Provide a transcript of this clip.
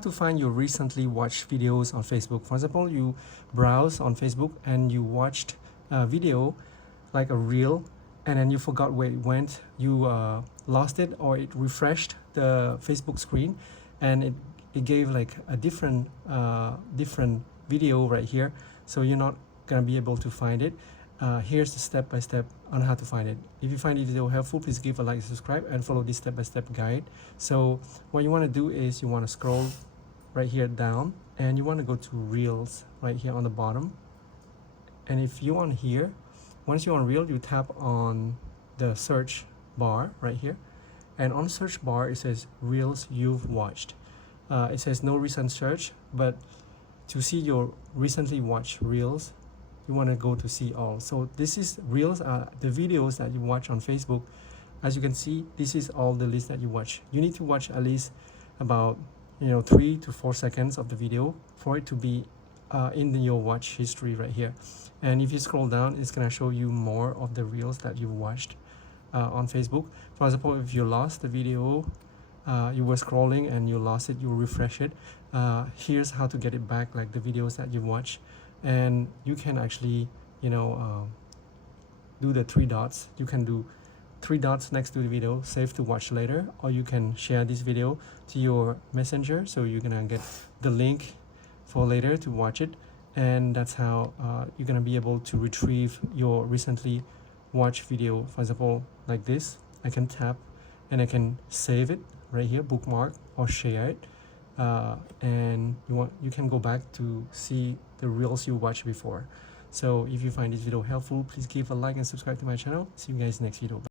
to find your recently watched videos on Facebook. For example, you browse on Facebook and you watched a video like a reel, and then you forgot where it went, you lost it, or it refreshed the Facebook screen and it gave like a different video right here, so you're not gonna be able to find it. Here's the step-by-step on how to find it. If you find this video helpful, please give a like, subscribe, and follow this step-by-step guide. So what you want to do is you want to scroll right here down, and you want to go to Reels right here on the bottom. And if you want here, once you're on Reel, you tap on the search bar right here, and on search bar it says Reels you've watched. It says no recent search, but to see your recently watched Reels, you want to go to see all. So this is Reels, the videos that you watch on Facebook. As you can see, this is all the list that you watch. You need to watch at least about 3 to 4 seconds of the video for it to be in your watch history right here. And if you scroll down, it's gonna show you more of the Reels that you watched on Facebook. For example, if you lost the video, you were scrolling and you lost it, you refresh it, here's how to get it back, like the videos that you watch. And you can actually do the 3 dots. You can do 3 dots next to the video, save to watch later, or you can share this video to your messenger, so you're gonna get the link for later to watch it. And that's how you're gonna be able to retrieve your recently watched video. For example, like this, I can tap and I can save it right here, bookmark, or share it, and you can go back to see the Reels you watched before. So if you find this video helpful, please give a like and subscribe to my channel. See you guys next video.